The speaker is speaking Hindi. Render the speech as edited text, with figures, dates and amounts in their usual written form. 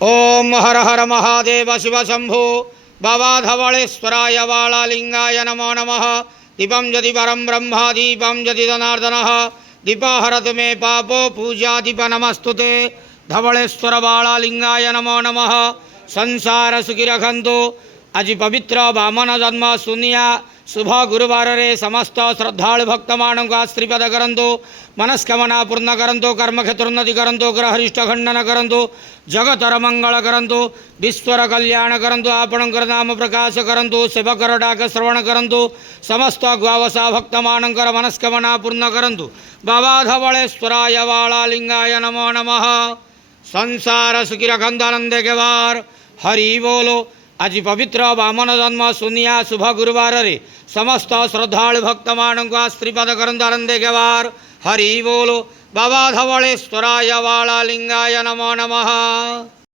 ओम हर हर महादेव शिव शंभो बाबा धवलेश्वराय वालालिंगाय नमो नमः। दीपं यदि परं ब्रह्म दीपं यदि जनार्दनः दीपहरतु मे पापो पूजा दीप नमस्तुते। धवलेश्वर वालालिंगाय नमो नमः। संसार सुखी रखंतु। आज पवित्र वामन जन्म सुनिया शुभ गुरुवार रे समस्त श्रद्धालु भक्त मानों को आश्रीपद करंतु। मनस्कामना पूर्ण करंतु। कर्म क्षेत्रोन्नति करंतु। ग्रहरिष्ट खंडन करंतु। जगतर मंगल करंतु। विश्वर कल्याण करंतु। आपणकर नाम प्रकाश करंतु। सेवकर डाक श्रवण करंतु। समस्त ग्वावसा भक्त मानंकर मनस्कामना पूर्ण करंतु। बाबा धवलेश्वराय वालालिंगाय नमो नमः। संसार सुखी रखंतु आनंदे के वार हरि बोलो। आज पवित्र वामन जन्म सुनिया शुभ गुरुवार रे समस्त श्रद्धालु भक्त मानों को आश्रीपद करंतु आनंदे के वार हरि बोलो। बाबा धवलेश्वराय वालालिंगाय नमो नमः।